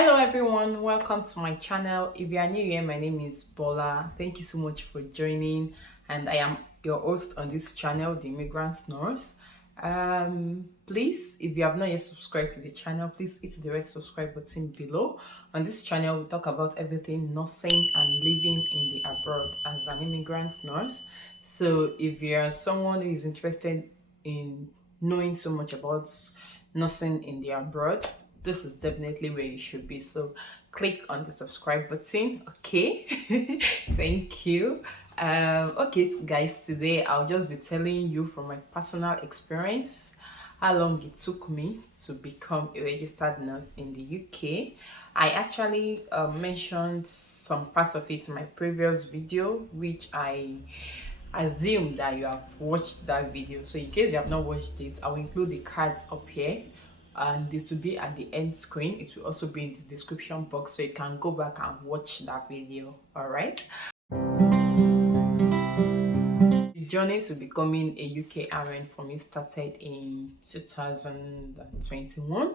Hello everyone, welcome to my channel. If you are new here, my name is Bola. Thank you so much for joining, and I am your host on this channel, the Immigrant Nurse. Please, if you have not yet subscribed to the channel, please hit the red subscribe button below. On this channel we talk about everything nursing and living in the abroad as an immigrant nurse. So if you are someone who is interested in knowing so much about nursing in the abroad, this is definitely where you should be. So click on the subscribe button. Okay. Thank you. Okay guys, today I'll just be telling you from my personal experience how long it took me to become a registered nurse in the UK. I actually mentioned some part of it in my previous video, which I assume that you have watched that video. So in case you have not watched it, I'll include the cards up here and it will be at the end screen. It will also be in the description box, so you can go back and watch that video. All right. The journey to becoming a UKRN for me started in 2021.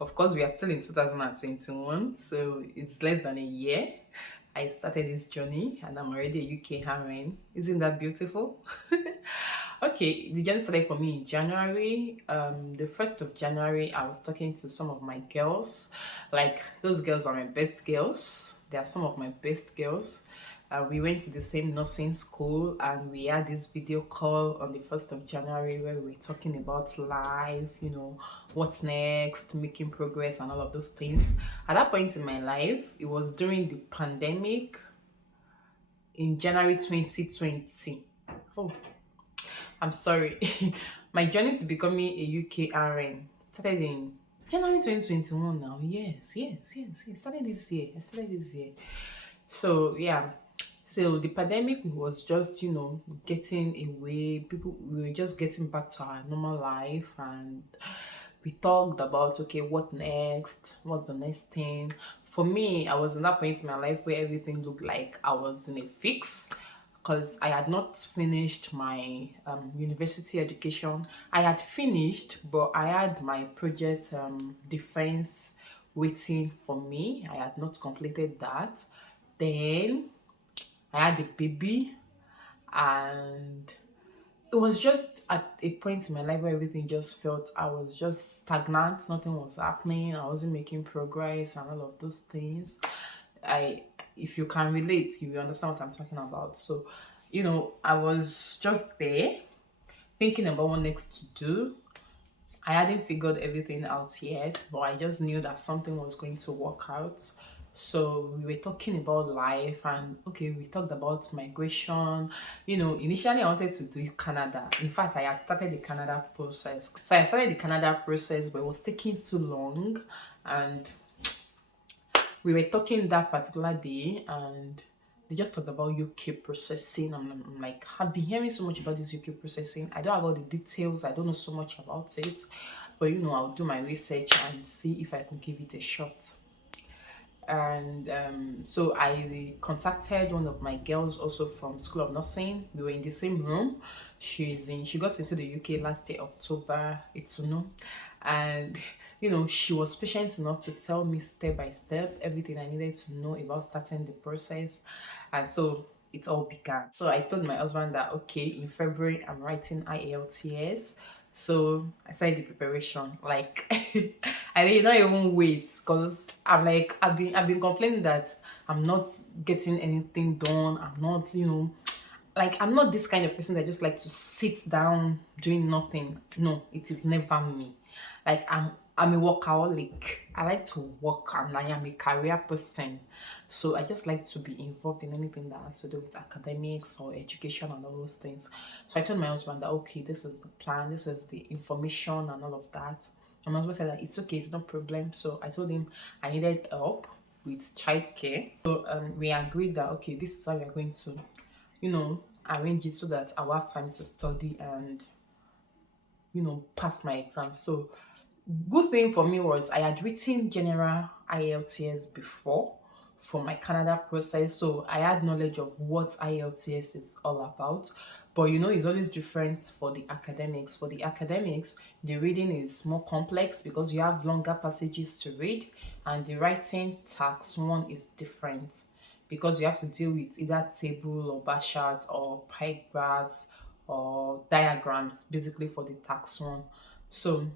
Of course, we are still in 2021, so it's less than a year I started this journey and I'm already a UKRN. Isn't that beautiful? Okay, the journey started for me in January. The 1st of January, I was talking to some of my girls. Like, those girls are my best girls. They are some of my best girls. We went to the same nursing school and we had this video call on the 1st of January where we were talking about life, what's next, making progress and all of those things. At that point in my life, it was during the pandemic in January 2020. Oh, I'm sorry. My journey to becoming a UKRN started in January 2021 now. Yes. Started this year. I started this year. So yeah. So the pandemic was just, getting away. We were just getting back to our normal life, and we talked about, okay, what next? What's the next thing? For me, I was in that point in my life where everything looked like I was in a fix because I had not finished my university education. I had finished, but I had my project defense waiting for me. I had not completed that. Then I had a baby, and it was just at a point in my life where everything just felt I was just stagnant. Nothing was happening. I wasn't making progress and all of those things. If you can relate, you will understand what I'm talking about. So, I was just there thinking about what next to do. I hadn't figured everything out yet, but I just knew that something was going to work out. So we were talking about life, and okay, we talked about migration. Initially I wanted to do Canada. In fact, I had started the Canada process. So I started the Canada process, but it was taking too long. And we were talking that particular day, and they just talked about UK processing. I'm like, I've been hearing so much about this UK processing. I don't have all the details. I don't know so much about it. But I'll do my research and see if I could give it a shot. And so I contacted one of my girls also from School of Nursing. We were in the same room. She got into the UK last year, October, and she was patient enough to tell me step by step everything I needed to know about starting the process. And so it all began. So I told my husband that, okay, in February I'm writing IELTS. So I started the preparation. Like I did not even wait, because I'm like, I've been complaining that I'm not getting anything done. I'm not, like, I'm not this kind of person that just like to sit down doing nothing. No, it is never me. Like, I'm a workaholic. I like to work, and I am a career person. So I just like to be involved in anything that has to do with academics or education and all those things. So I told my husband that, okay, this is the plan, this is the information and all of that. And my husband said that it's okay, it's no problem. So I told him I needed help with childcare. So we agreed that, okay, this is how we're going to, arrange it so that I'll have time to study and, pass my exam. So good thing for me was I had written general IELTS before for my Canada process, so I had knowledge of what IELTS is all about. But you know, it's always different for the academics. For the academics, the reading is more complex because you have longer passages to read, and the writing tax one is different because you have to deal with either table or bar charts or pie graphs or diagrams basically for the tax one. So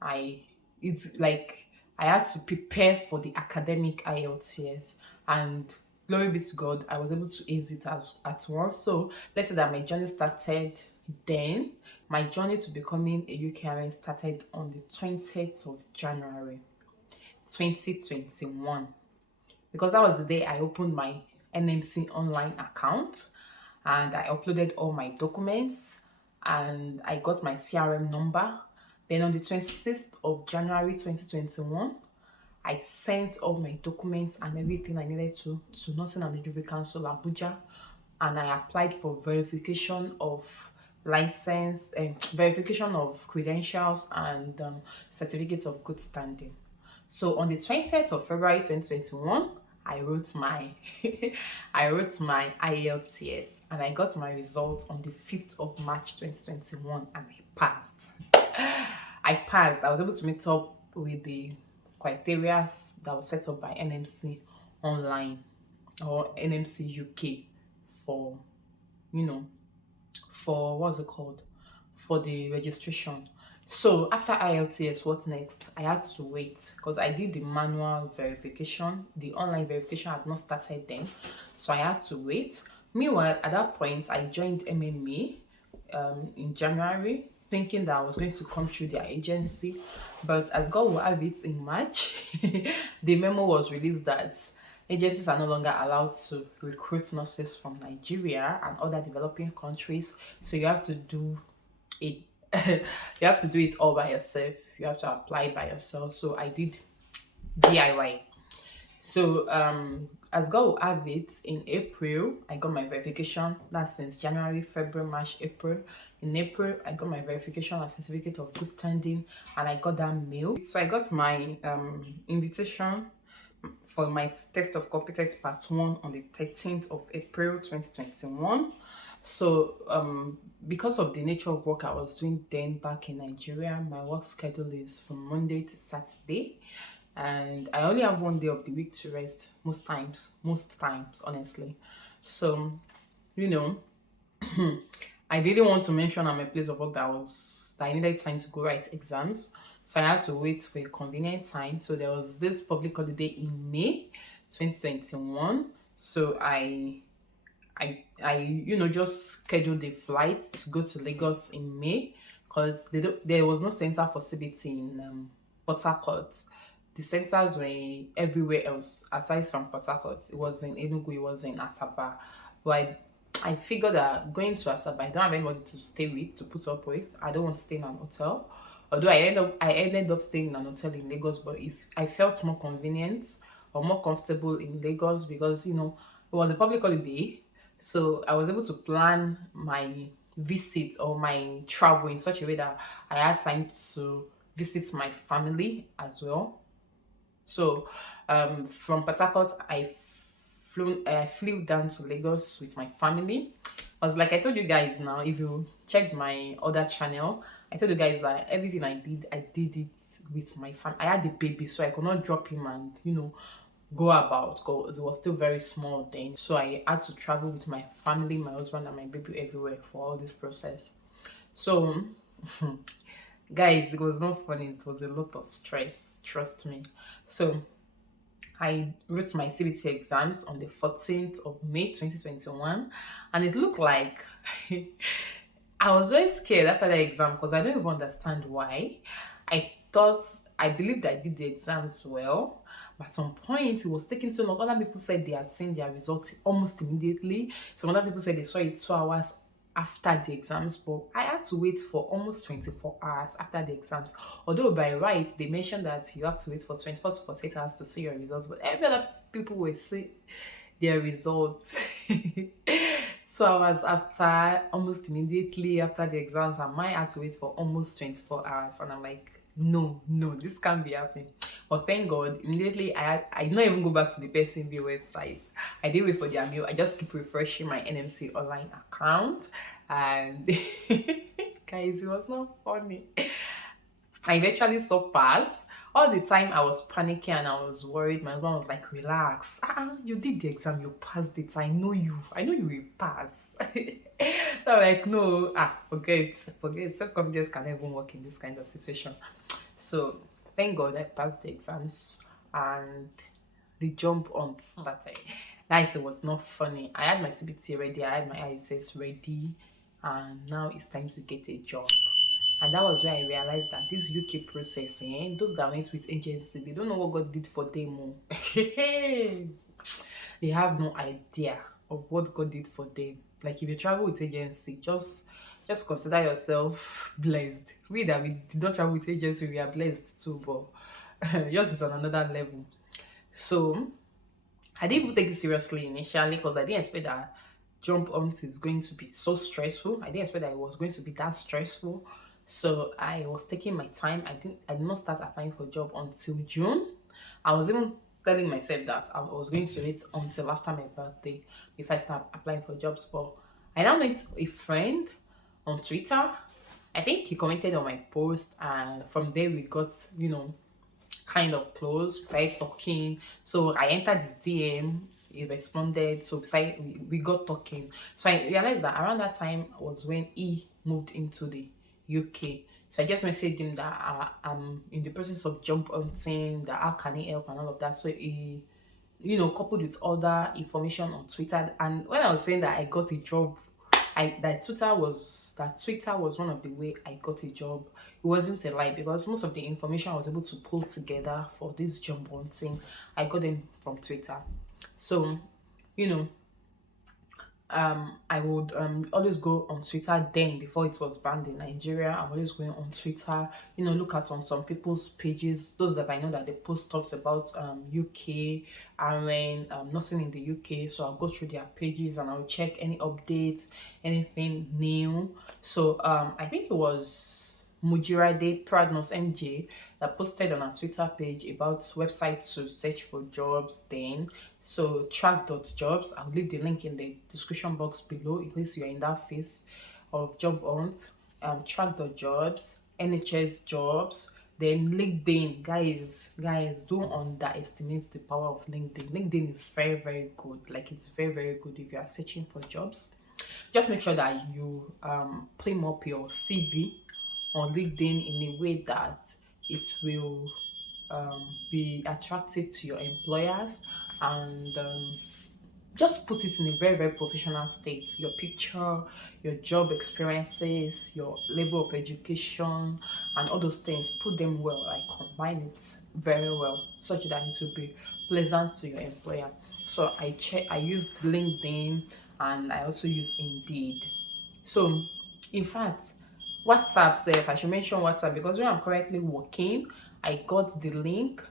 I it's like I had to prepare for the academic IELTS, and glory be to God, I was able to ace it as at once. So let's say that my journey started then. My journey to becoming a UKRN started on the 20th of January 2021 because that was the day I opened my NMC online account and I uploaded all my documents and I got my CRM number. Then on the 26th of January 2021, I sent all my documents and everything I needed to Nursing and Midwifery Council Abuja, and I applied for verification of license and verification of credentials and certificates of good standing. So on the 20th of February 2021, I wrote my I wrote my IELTS and I got my results on the 5th of March 2021 and I passed. I passed. I was able to meet up with the criteria that was set up by NMC online or NMC UK for, you know, for what's it called? For the registration. So after IELTS, what next? I had to wait because I did the manual verification. The online verification had not started then. So I had to wait. Meanwhile, at that point, I joined MMA in January, thinking that I was going to come through their agency. But as God will have it, in March, the memo was released that agencies are no longer allowed to recruit nurses from Nigeria and other developing countries. So you have to do it. You have to do it all by yourself. You have to apply by yourself. So I did DIY. So as God will have it, in April, I got my verification. That's since January, February, March, April. In April, I got my verification and certificate of good standing, and I got that mail. So I got my invitation for my test of competence part 1 on the 13th of April 2021. So because of the nature of work I was doing then back in Nigeria, my work schedule is from Monday to Saturday, and I only have one day of the week to rest most times, honestly. So, you know, I didn't want to mention at my place of work that I needed time to go write exams. So I had to wait for a convenient time. So there was this public holiday in May 2021. So I just scheduled a flight to go to Lagos in May because there was no center for CBT in Port Harcourt. The centers were everywhere else aside from Port Harcourt. It was in Enugu, it was in Asaba. But I figured that going to Asaba, I don't have anybody to stay with, to put up with. I don't want to stay in an hotel. Although I ended up staying in an hotel in Lagos, but I felt more convenient or more comfortable in Lagos because, it was a public holiday. So I was able to plan my visit or my travel in such a way that I had time to visit my family as well. So from Port Harcourt, I flew down to Lagos with my family. Because like I told you guys now, if you check my other channel, I told you guys that everything I did it with my family. I had a baby, so I could not drop him and, go about because it was still very small then. So I had to travel with my family, my husband and my baby everywhere for all this process. So guys, it was not funny. It was a lot of stress, trust me. So I wrote my CBT exams on the 14th of May 2021, and it looked like I was very scared after the exam because I don't even understand why. I believed I did the exams well, but at some point it was taking so long. Other people said they had seen their results almost immediately. Some other people said they saw it 2 hours after the exams, but I had to wait for almost 24 hours after the exams. Although by right, they mentioned that you have to wait for 24 to 48 hours to see your results, but every other people will see their results 2 hours after, almost immediately after the exams, and I had to wait for almost 24 hours. And I'm like, no, this can't be happening. But thank God, immediately I not even go back to the PersonView website. I didn't wait for their mail. I just keep refreshing my NMC online account, And guys, it was not funny. I eventually saw pass. All the time I was panicking and I was worried. My husband was like, relax. You did the exam, you passed it. I know you. I know you will pass. So I'm like, no, forget. Self-confidence can even work in this kind of situation. So thank God I passed the exams and the jump on started. Guys, it was not funny. I had my CBT ready, I had my ISS ready, and now it's time to get a job. And that was where I realized that this UK process, those that went with agency, they don't know what God did for them. They have no idea of what God did for them. Like if you travel with agency, just consider yourself blessed. We did not travel with agency, we are blessed too, but yours is on another level. So I didn't even take it seriously initially because I didn't expect that jump ons is going to be so stressful. I didn't expect that it was going to be that stressful. So I was taking my time. I did not start applying for a job until June. I was even telling myself that I was going to wait until after my birthday before I start applying for jobs. But I now met a friend on Twitter. I think he commented on my post, and from there we got, kind of close. We started talking. So I entered his DM. He responded. So we got talking. So I realized that around that time was when he moved into the UK. So I just messaged him that I'm in the process of job hunting, that how can he help and all of that. So he, coupled with other information on Twitter. And when I was saying that I got a job, Twitter was one of the way I got a job. It wasn't a lie because most of the information I was able to pull together for this job hunting, I got them from Twitter. So, you know, I would always go on Twitter then before it was banned in Nigeria. I'm always going on Twitter, look at on some people's pages, those that I know that they post stuff about UK and when nothing in the UK. So I'll go through their pages and I'll check any updates, anything new. So I think it was Mujirade Pradnos MJ that posted on our Twitter page about websites to search for jobs then. So track.jobs. I'll leave the link in the description box below in case you're in that phase of job hunt. Track.jobs, NHS jobs, then LinkedIn. Guys, don't underestimate the power of LinkedIn. LinkedIn is very, very good. Like it's very, very good if you are searching for jobs. Just make sure that you play up your CV on LinkedIn in a way that it will be attractive to your employers and just put it in a very, very professional state. Your picture, your job experiences, your level of education, and all those things, put them well, like combine it very well, such that it will be pleasant to your employer. So I used LinkedIn and I also use Indeed. So, in fact, WhatsApp self, I should mention WhatsApp because when I'm currently working, I got the link.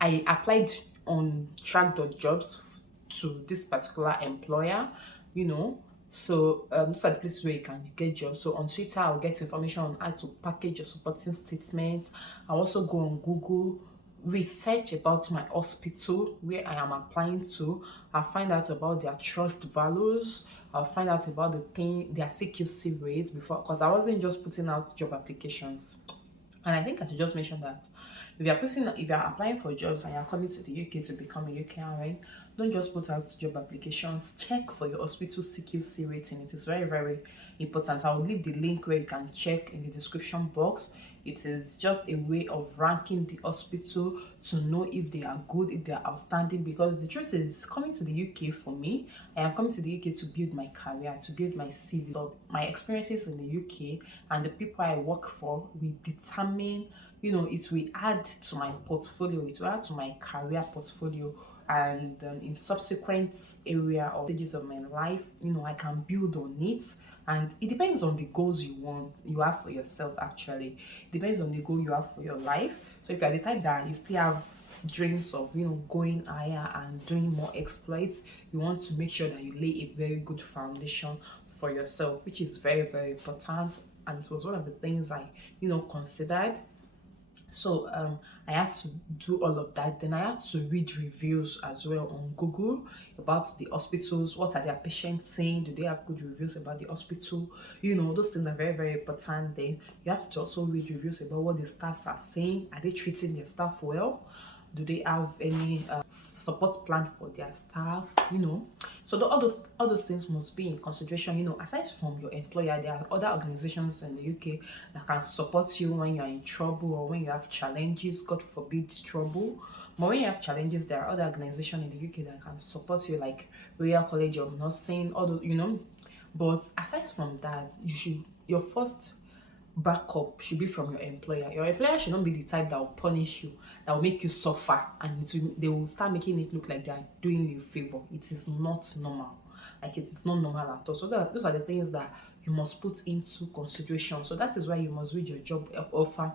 I applied on track.jobs to this particular employer, you know. So these are the places where you can get jobs. So on Twitter, I'll get information on how to package your supporting statements. I'll also go on Google, research about my hospital where I am applying to. I'll find out about their trust values. I'll find out about their CQC rates before, because I wasn't just putting out job applications. And I think I should just mention that if you're applying for jobs and you're coming to the UK to become a UKRN, don't just put out job applications. Check for your hospital CQC rating. It is very, very important. I will leave the link where you can check in the description box. It is just a way of ranking the hospital to know if they are good, if they are outstanding. Because the truth is, coming to the UK for me, I am coming to the UK to build my career, to build my CV. So my experiences in the UK and the people I work for will determine, it will add to my portfolio, it will add to my career portfolio, and in subsequent area or stages of my life, I can build on it. And it depends on the goals you have for yourself. Actually, it depends on the goal you have for your life. So if you're the type that you still have dreams of going higher and doing more exploits, you want to make sure that you lay a very good foundation for yourself, which is very, very important. And it was one of the things I considered. So I had to do all of that. Then I had to read reviews as well on Google about the hospitals. What are their patients saying? Do they have good reviews about the hospital? Those things are very, very important. Then you have to also read reviews about what the staffs are saying. Are they treating their staff well? Do they have any support plan for their staff? So all those things must be in consideration. Aside from your employer, there are other organizations in the UK that can support you when you are in trouble or when you have challenges. God forbid trouble, but when you have challenges, there are other organizations in the UK that can support you, like Royal College of Nursing, all those. But aside from that, your first backup should be from your employer. Your employer should not be the type that will punish you, that will make you suffer, and they will start making it look like they are doing you a favor. It is not normal. Like, it is not normal at all. So those are the things that you must put into consideration. So that is why you must read your job offer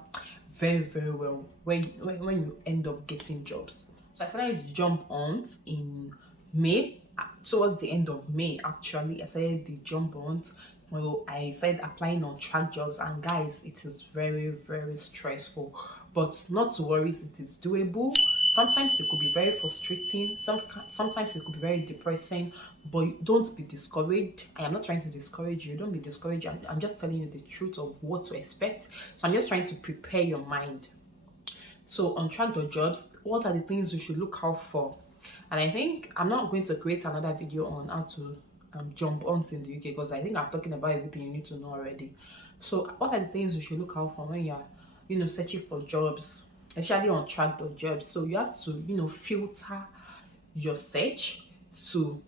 very, very well when you end up getting jobs. So I started the job hunt in May, towards the end of May. Actually, I started the job hunt. Well, I started applying on track jobs, and guys, it is very, very stressful. But not to worry, it is doable. Sometimes it could be very frustrating. Sometimes it could be very depressing. But don't be discouraged. I am not trying to discourage you. Don't be discouraged. I'm just telling you the truth of what to expect. So I'm just trying to prepare your mind. So on track.jobs, what are the things you should look out for? And I think I'm not going to create another video on how to jump onto in the UK, because I think I'm talking about everything you need to know already. So what are the things you should look out for when you're searching for jobs, especially on track.jobs? So you have to filter your search to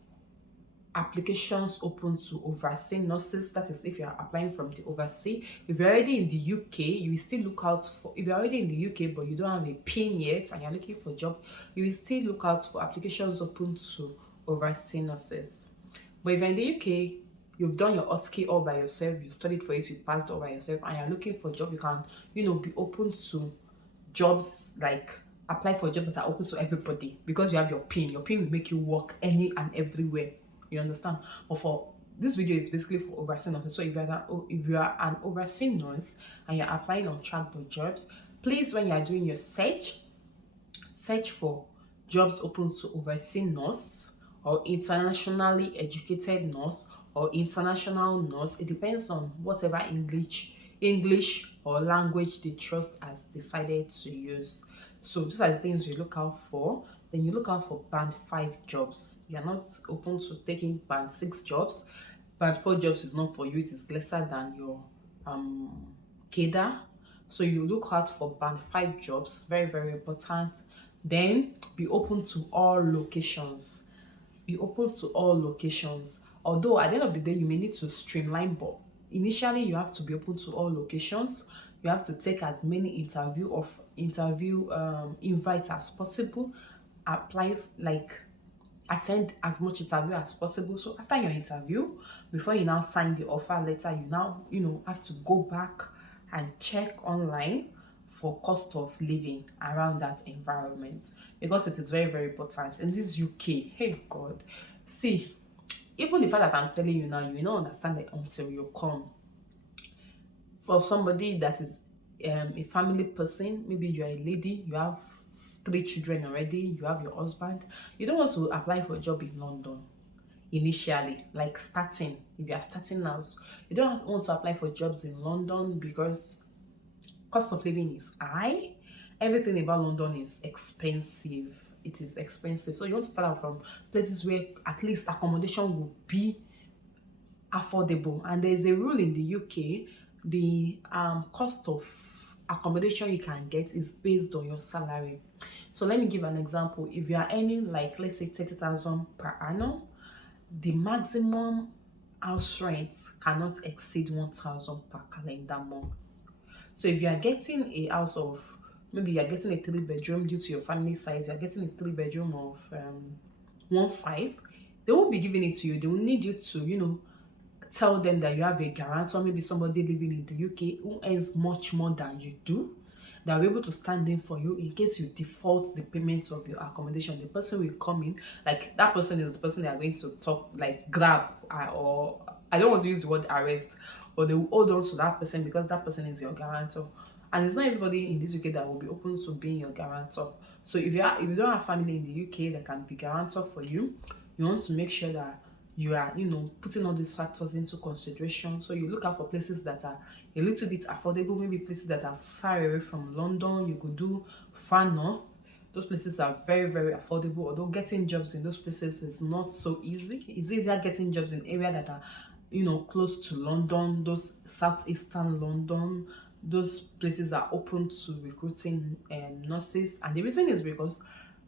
applications open to overseas nurses. That is, if you are applying from the overseas. If you're already in the UK, you will still look out for, if you're already in the UK but you don't have a pin yet and you're looking for a job, you will still look out for applications open to overseas nurses. But if you're in the UK, you've done your OSCE all by yourself, you studied for it, you passed all by yourself, and you're looking for a job, you can be open to jobs, like apply for jobs that are open to everybody, because you have your pin. Your pin will make you work any and everywhere. You understand? But for this video, is basically for overseas nurses. So if you are an overseas nurse and you're applying on track.jobs, please, when you are doing your search for jobs open to overseas nurse or internationally educated nurse or international nurse. It depends on whatever English or language the trust has decided to use. So these are the things you look out for. Then you look out for band 5 jobs. You're not open to taking band 6 jobs. Band 4 jobs is not for you. It is lesser than your cadre. So you look out for band 5 jobs. Very, very important. Then be open to all locations. Be open to all locations. Although at the end of the day, you may need to streamline, but initially you have to be open to all locations. You have to take as many interview invites as possible. Apply, like, attend as much interview as possible. So after your interview, before you now sign the offer letter, you now have to go back and check online for cost of living around that environment, because it is very, very important in this UK. Hey God, see, even the fact that I'm telling you now, you will not understand it until you come. For somebody that is a family person, maybe you're a lady, you have 3 children already, you have your husband, you don't want to apply for a job in London initially, like starting. If you are starting now, you don't want to apply for jobs in London because cost of living is high. Everything about London is expensive. It is expensive. So you want to start out from places where at least accommodation will be affordable. And there's a rule in the UK, the cost of accommodation you can get is based on your salary. So let me give an example. If you are earning, like, let's say 30,000 per annum, the maximum house rent cannot exceed 1,000 per calendar month. So if you are getting a house of, maybe you are getting a 3-bedroom, due to your family size, you are getting a 3-bedroom of 1.5, they won't be giving it to you. They will need you to tell them that you have a guarantor, maybe somebody living in the UK who earns much more than you do, that will be able to stand in for you in case you default the payment of your accommodation. The person will come in, like, that person is the person they are going to talk, like, grab, or I don't want to use the word arrest, or they will hold on to that person because that person is your guarantor. And it's not everybody in this UK that will be open to being your guarantor. So if you don't have family in the UK that can be guarantor for you, you want to make sure that you are, putting all these factors into consideration. So you look out for places that are a little bit affordable, maybe places that are far away from London. You could do far north. Those places are very, very affordable, although getting jobs in those places is not so easy. It's easier getting jobs in areas that are, close to London, those southeastern London. Those places are open to recruiting nurses. And the reason is because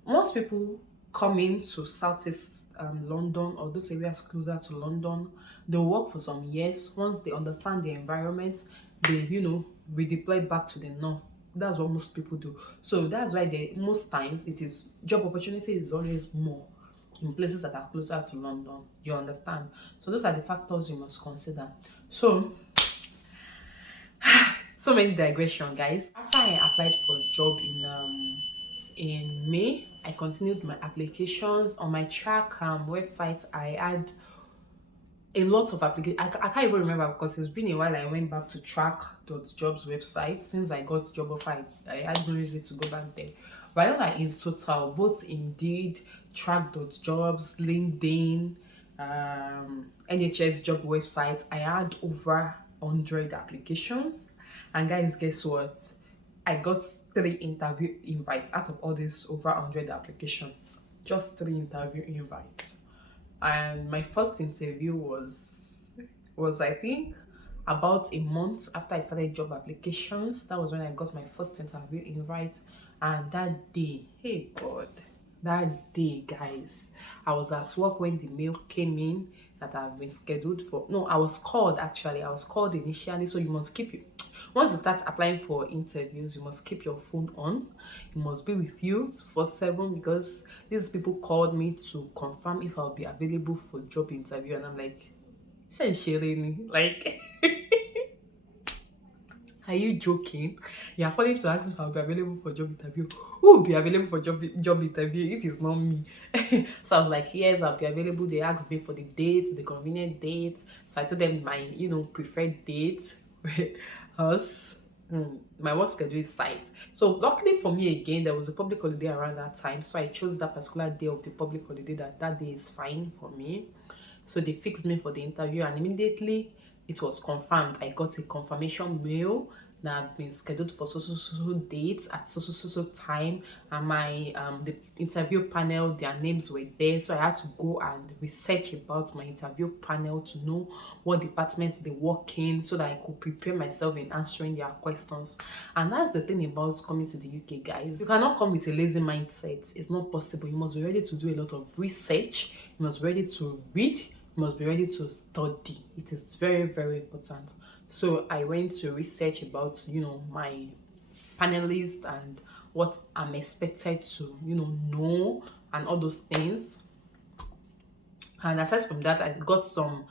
most people come into southeast London or those areas closer to London. They'll work for some years. Once they understand the environment, they, redeploy back to the north. That's what most people do. So that's why most times it is job opportunity is always more in places that are closer to London. You understand? So those are the factors you must consider. So many digression, guys. After I applied for a job in May, I continued my applications on my track website. I had a lot of applications. I can't even remember because it's been a while. I went back to track.jobs website since I got job offer. I had no reason to go back there. But I know that in total, both Indeed, track.jobs, LinkedIn, NHS job website, I had over 100 applications. And guys, guess what? I got 3 interview invites out of all these over 100 applications. Just 3 interview invites. And my first interview was I think about a month after I started job applications. That was when I got my first interview invite. And that day, hey God, that day, guys, I was at work when the mail came in that I've been scheduled for. No, I was called actually. I was called initially. So you must keep it. Once you start applying for interviews, you must keep your phone on. It must be with you 24/7 because these people called me to confirm if I'll be available for job interview. And I'm like, like, are you joking? You're calling to ask if I'll be available for job interview. Who will be available for job interview if it's not me? So I was like, yes, I'll be available. They asked me for the dates, the convenient dates. So I told them my, preferred dates. Us. My work schedule is tight. So luckily for me again, there was a public holiday around that time. So I chose that particular day of the public holiday that day is fine for me. So they fixed me for the interview and immediately it was confirmed. I got a confirmation mail that I've been scheduled for so dates at so time, and my the interview panel, their names were there, so I had to go and research about my interview panel to know what departments they work in so that I could prepare myself in answering their questions. And that's the thing about coming to the UK, guys. You cannot come with a lazy mindset. It's not possible. You must be ready to do a lot of research. You must be ready to read. You must be ready to study. It is very, very important. So I went to research about, my panelists and what I'm expected to, know and all those things. And aside from that, I got some,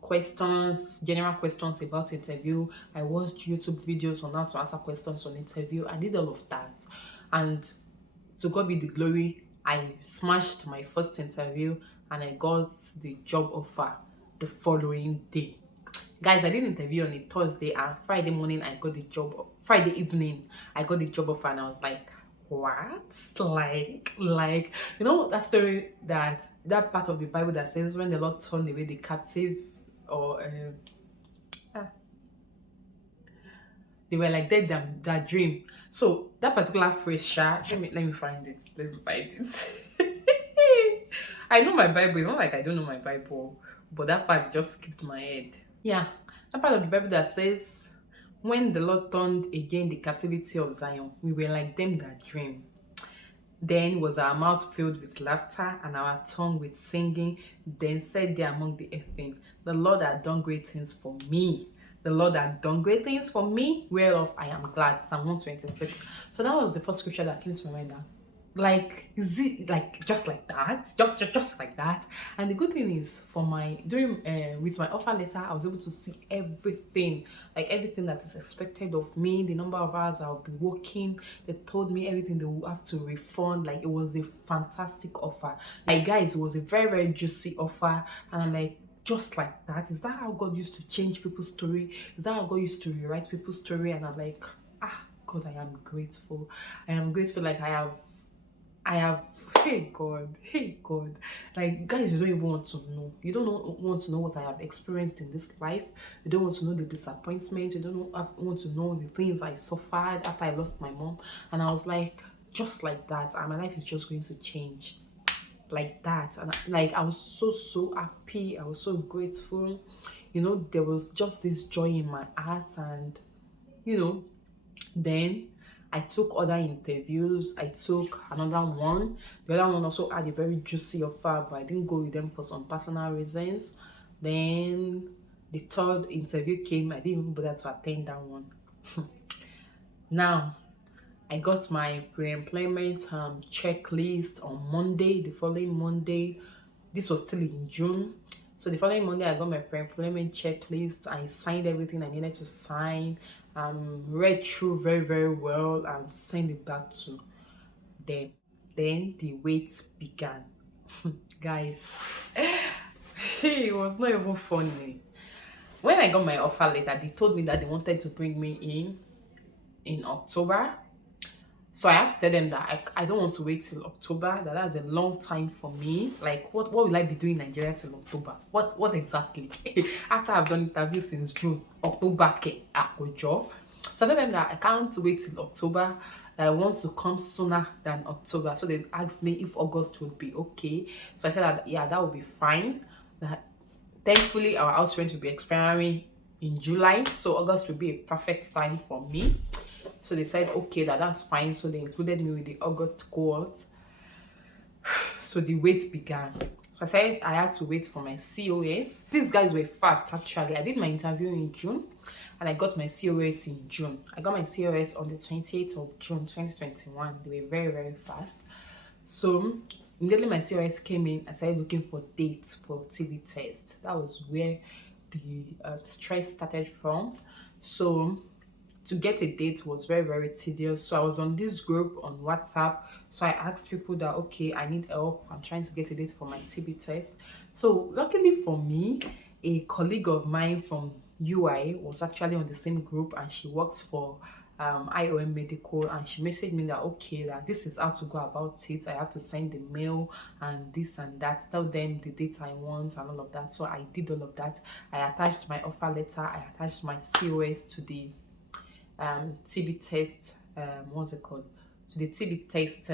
questions, general questions about interview. I watched YouTube videos on how to answer questions on interview. I did all of that. And to God be the glory, I smashed my first interview and I got the job offer the following day. Guys, I did an interview on a Thursday and Friday morning I got the job. Friday evening I got the job offer and I was like, what? Like that story, that part of the Bible that says when the Lord turned away the captive, or they were like dead that dream. So that particular phrase, let me find it. I know my Bible. It's not like I don't know my Bible, but that part just skipped my head. Yeah, that part of the Bible that says, when the Lord turned again the captivity of Zion, we were like them that dream. Then was our mouth filled with laughter and our tongue with singing. Then said they among the heathen, the Lord had done great things for me. The Lord had done great things for me, whereof I am glad. Psalm 126. So that was the first scripture that came to my mind. Like, is it like just like that? Just like that? And the good thing is, for with my offer letter, I was able to see everything, like everything that is expected of me, the number of hours I'll be working. They told me everything they will have to refund. Like, it was a fantastic offer. Like, guys, it was a very, very juicy offer. And I'm like, just like that? Is that how God used to change people's story? Is that how God used to rewrite people's story? And I'm like, God, I am grateful. I am grateful. Like I have, hey God, like guys, you don't even want to know. You don't want to know what I have experienced in this life. You don't want to know the disappointment. You don't want to know the things I suffered after I lost my mom. And I was like, just like that, and my life is just going to change like that. And like I was so happy. I was so grateful. You know, there was just this joy in my heart, and you know, then I took other interviews. I took another one. The other one also had a very juicy offer, but I didn't go with them for some personal reasons. Then the third interview came. I didn't even bother to attend that one. Now, I got my pre-employment checklist on Monday, the following Monday. This was still in June. So the following Monday, I got my pre-employment checklist. I signed everything I needed to sign, read through very well, and sent it back to them. Then the wait began. Guys, it was not even funny. When I got my offer letter, they told me that they wanted to bring me in October. So I had to tell them that I don't want to wait till October, that's a long time for me. Like, what will I be doing in Nigeria till October? What exactly? After I've done interviews since June, October, Akojo. So I told them that I can't wait till October, that I want to come sooner than October. So they asked me if August would be okay. So I said that, yeah, that would be fine. That thankfully, our house rent will be expiring in July. So August will be a perfect time for me. So they said, okay, that's fine. So they included me with the August cohort. So the wait began. So I said I had to wait for my COS. These guys were fast, actually. I did my interview in June, and I got my COS in June. I got my COS on the 28th of June, 2021. They were very fast. So immediately my COS came in, I started looking for dates for TB test. That was where the stress started from. So to get a date was very tedious. So I was on this group on WhatsApp. So I asked people that, okay, I need help. I'm trying to get a date for my TB test. So luckily for me, a colleague of mine from UI was actually on the same group, and she works for IOM Medical, and she messaged me that, okay, that this is how to go about it. I have to send the mail and this and that, tell them the date I want and all of that. So I did all of that. I attached my offer letter. I attached my COS to the TB test, what's it called, to the TB test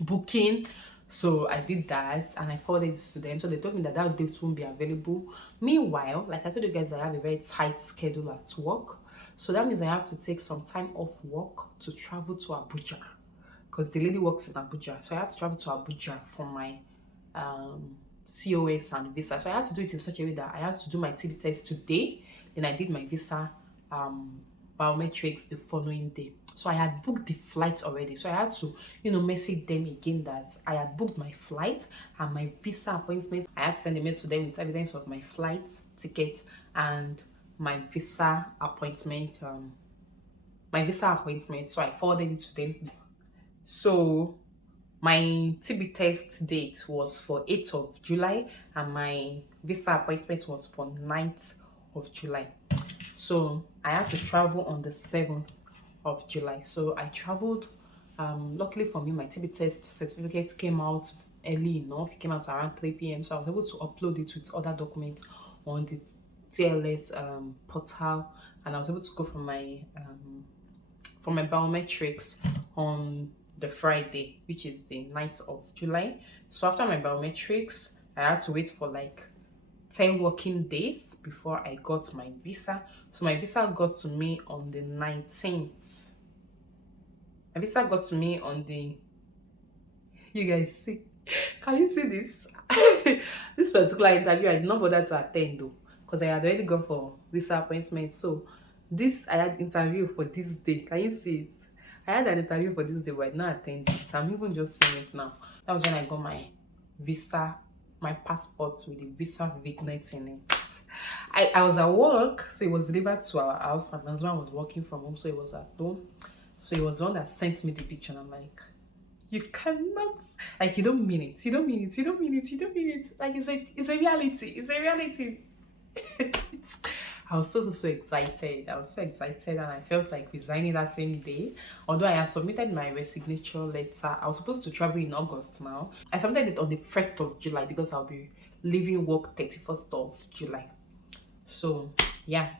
booking. So I did that, and I forwarded it to them. So they told me that date won't be available. Meanwhile, like I told you guys, I have a very tight schedule at work. So that means I have to take some time off work to travel to Abuja, because the lady works in Abuja. So I have to travel to Abuja for my COS and visa. So I had to do it in such a way that I had to do my TB test today. Then I did my visa biometrics the following day. So I had booked the flight already. So I had to, message them again that I had booked my flight and my visa appointment. I had to send a mail to them with evidence of my flight ticket and my visa appointment. So I forwarded it to them. So my TB test date was for 8th of July, and my visa appointment was for 9th of July. So I had to travel on the 7th of July. So I traveled. Luckily for me, my TB test certificates came out early enough. It came out around 3 p.m. So I was able to upload it with other documents on the TLS portal, and I was able to go for my biometrics on the Friday, which is the 9th of July. So after my biometrics, I had to wait for like 10 working days before I got my visa. So my visa got to me on the 19th. My visa got to me on the... You guys see? Can you see this? This particular interview, I did not bother to attend though, because I had already gone for visa appointment. So this, I had interview for this day. Can you see it? I had an interview for this day, but I did not attend it. I'm even just seeing it now. That was when I got my visa, my passport with the visa vignette in it. I was at work, so it was delivered to our house. My husband was working from home, so he was at home. So he was the one that sent me the picture, and I'm like, you cannot, like, you don't mean it. You don't mean it. You don't mean it. You don't mean it. Like, it's a reality. It's a reality. I I was so excited. I was so excited, and I felt like resigning that same day. Although I had submitted my resignation letter, I was supposed to travel in August now. I submitted it on the 1st of July because I'll be leaving work 31st of July. So, yeah.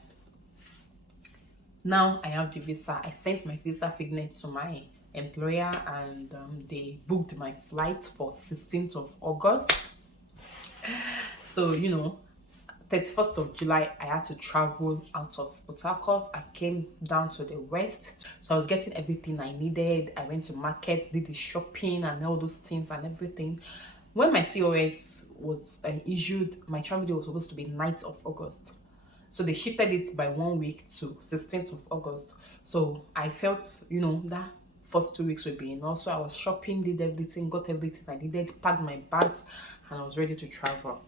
Now I have the visa. I sent my visa figment to my employer, and they booked my flight for 16th of August. So, 31st of July, I had to travel out of Port Harcourt. I came down to the west. So I was getting everything I needed. I went to markets, did the shopping and all those things and everything. When my COS was issued, my travel day was supposed to be 9th of August. So they shifted it by 1 week to 16th of August. So I felt, that first 2 weeks would be enough. So I was shopping, did everything, got everything I needed, packed my bags, and I was ready to travel.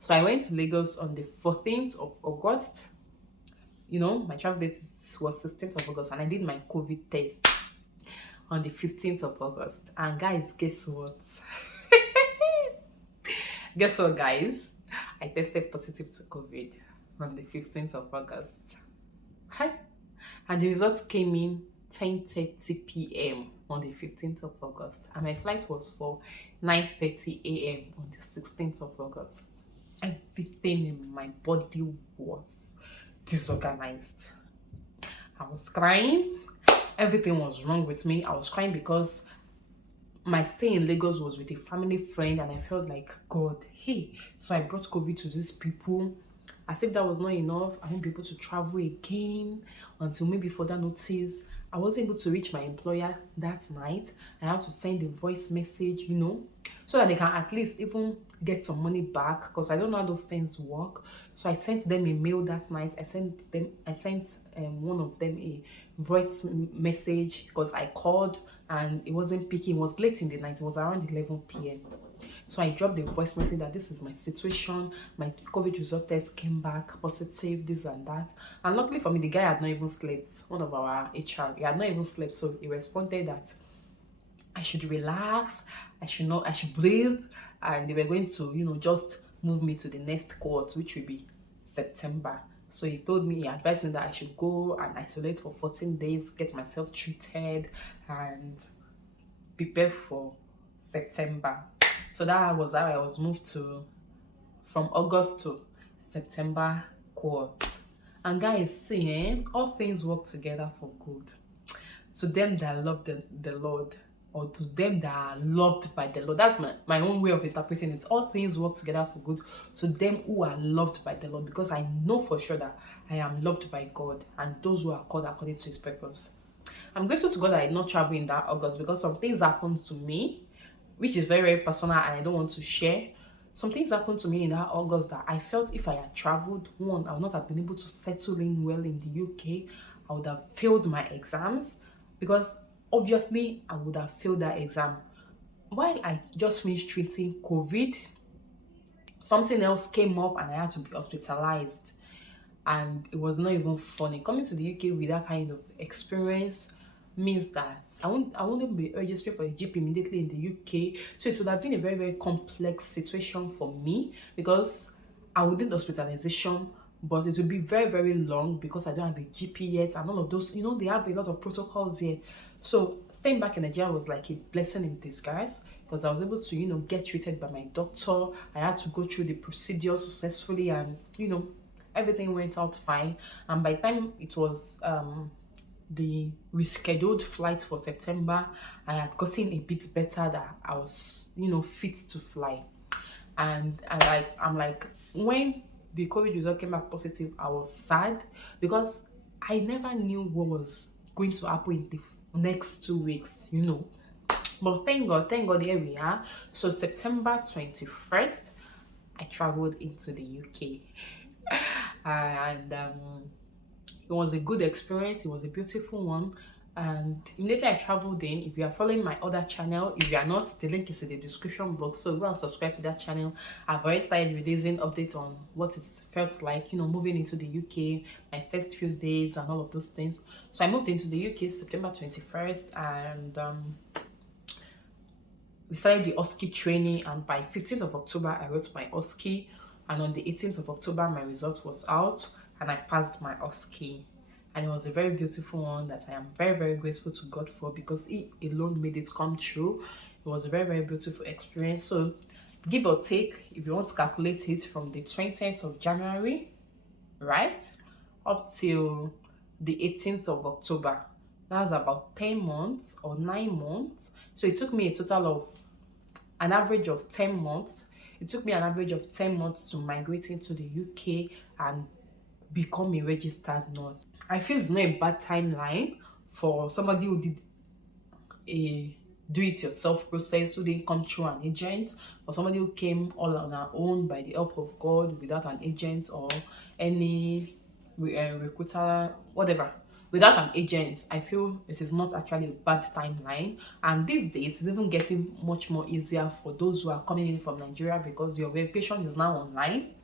So I went to Lagos on the 14th of August. My travel date was 16th of August, and I did my COVID test on the 15th of August. And guys, guess what? Guess what, guys? I tested positive to COVID on the 15th of August. Hi. And the results came in 10:30 p.m. on the 15th of August. And my flight was for 9:30 a.m. on the 16th of August. Everything in my body was disorganized. I was crying. Everything was wrong with me. I was crying because my stay in Lagos was with a family friend, and I felt like, God, hey, so I brought COVID to these people. As if that was not enough, I want people to travel again until maybe further notice. I wasn't able to reach my employer that night. I had to send a voice message, so that they can at least even get some money back, because I don't know how those things work. So I sent them a mail that night. I sent one of them a voice message because I called and it wasn't picking. It was late in the night. It was around 11 p.m. So I dropped a voice message that this is my situation. My COVID result test came back positive, this and that. And luckily for me, the guy had not even slept. One of our HR, he had not even slept. So he responded that I should relax, I should breathe, and they were going to, just move me to the next cohort, which will be September. So he advised me that I should go and isolate for 14 days, get myself treated, and prepare for September. So that was how I was moved from August to September cohort. And guys, see, all things work together for good. To them that love the Lord, or to them that are loved by the Lord. That's my own way of interpreting it. All things work together for good to them who are loved by the Lord, because I know for sure that I am loved by God and those who are called according to his purpose. I'm grateful to God that I did not travel in that August, because some things happened to me, which is very, very personal, and I don't want to share. Some things happened to me in that August that I felt if I had traveled, one, I would not have been able to settle in well in the UK. I would have failed my exams, because obviously I would have failed that exam. While I just finished treating COVID, something else came up and I had to be hospitalized. And it was not even funny. Coming to the UK with that kind of experience means that I wouldn't be registered for a GP immediately in the UK. So it would have been a very, very complex situation for me, because I would need hospitalization, but it would be very, very long because I don't have a GP yet, and all of those, they have a lot of protocols here. So staying back in Nigeria was like a blessing in disguise, because I was able to, get treated by my doctor. I had to go through the procedure successfully, and, everything went out fine. And by the time it was the rescheduled flight for September, I had gotten a bit better, that I was, fit to fly. And I'm like, when the COVID result came back positive, I was sad, because I never knew what was going to happen in the next 2 weeks, But thank God, here we are. So September 21st, I traveled into the UK. And it was a good experience. It was a beautiful one. And immediately I traveled in. If you are following my other channel, if you are not, the link is in the description box. So go and subscribe to that channel. I've already started releasing updates on what it felt like, moving into the UK, my first few days and all of those things. So I moved into the UK September 21st, and we started the OSCE training, and by 15th of October, I wrote my OSCE, and on the 18th of October, my result was out. and I passed my OSCE. And it was a very beautiful one that I am very, very grateful to God for, because He alone made it come true. It was a very, very beautiful experience. So give or take, if you want to calculate it, from the 20th of January, right, up till the 18th of October, that's about 10 months or 9 months. So it took me a total of an average of 10 months. It took me an average of 10 months to migrate into the UK and become a registered nurse. I feel it's not a bad timeline for somebody who did a do-it-yourself process, who didn't come through an agent, or somebody who came all on our own by the help of God without an agent or any recruiter, whatever. Without an agent, I feel it is not actually a bad timeline. And these days, it's even getting much more easier for those who are coming in from Nigeria, because your verification is now online,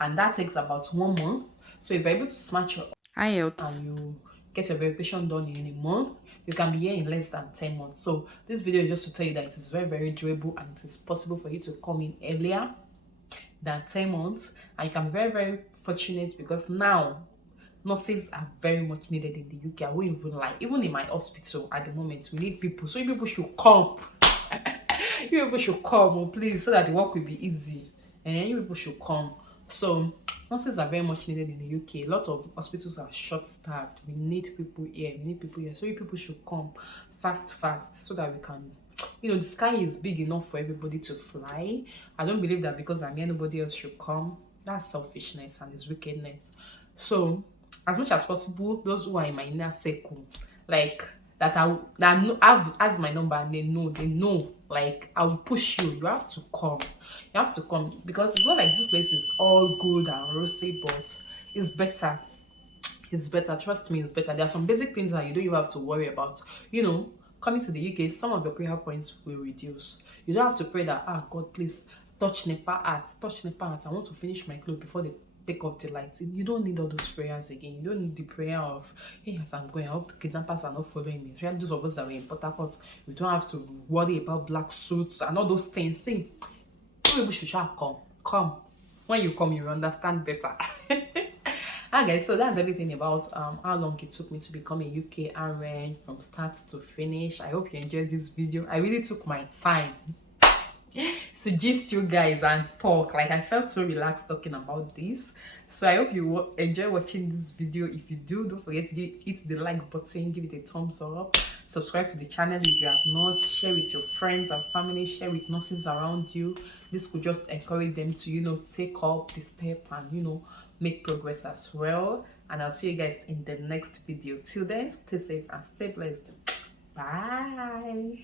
and that takes about 1 month. So if you're able to smash your IELTS and you get your verification done in a month, you can be here in less than 10 months. So this video is just to tell you that it is very, very doable, and it is possible for you to come in earlier than 10 months. And you can be very, very fortunate, because now nurses are very much needed in the UK. I won't even lie. Even in my hospital at the moment, we need people. So you people should come. You people should come, oh, please, so that the work will be easy. And you people should come. So nurses are very much needed in the UK. A lot of hospitals are short-staffed. We need people here. We need people here. So you people should come fast, so that we can, the sky is big enough for everybody to fly. I don't believe that because I'm here, nobody else should come. That's selfishness and it's wickedness. So as much as possible, those who are in my inner circle, like I've asked my number, and they know, like, I will push you. You have to come. You have to come, because it's not like this place is all good and rosy, but it's better. It's better. Trust me, it's better. There are some basic things that you don't even have to worry about. Coming to the UK, some of your prayer points will reduce. You don't have to pray that, God, please touch Nepa heart. I want to finish my clothes before they take off the lights. You don't need all those prayers again. You don't need the prayer of, hey, as I'm going, I hope the kidnappers are not following me. Especially those of us that were in Port Harcourt, we don't have to worry about black suits and all those things. See, people should come. When you come, you understand better. Hi guys, so that's everything about how long it took me to become a UKRN from start to finish. I hope you enjoyed this video. I really took my time to gist you guys and talk. Like, I felt so relaxed talking about this. So I hope you enjoy watching this video. If you do, don't forget to hit the like button, give it a thumbs up, subscribe to the channel if you have not, share with your friends and family, share with nurses around you. This could just encourage them to take up the step and make progress as well. And I'll see you guys in the next video. Till then, stay safe and stay blessed. Bye.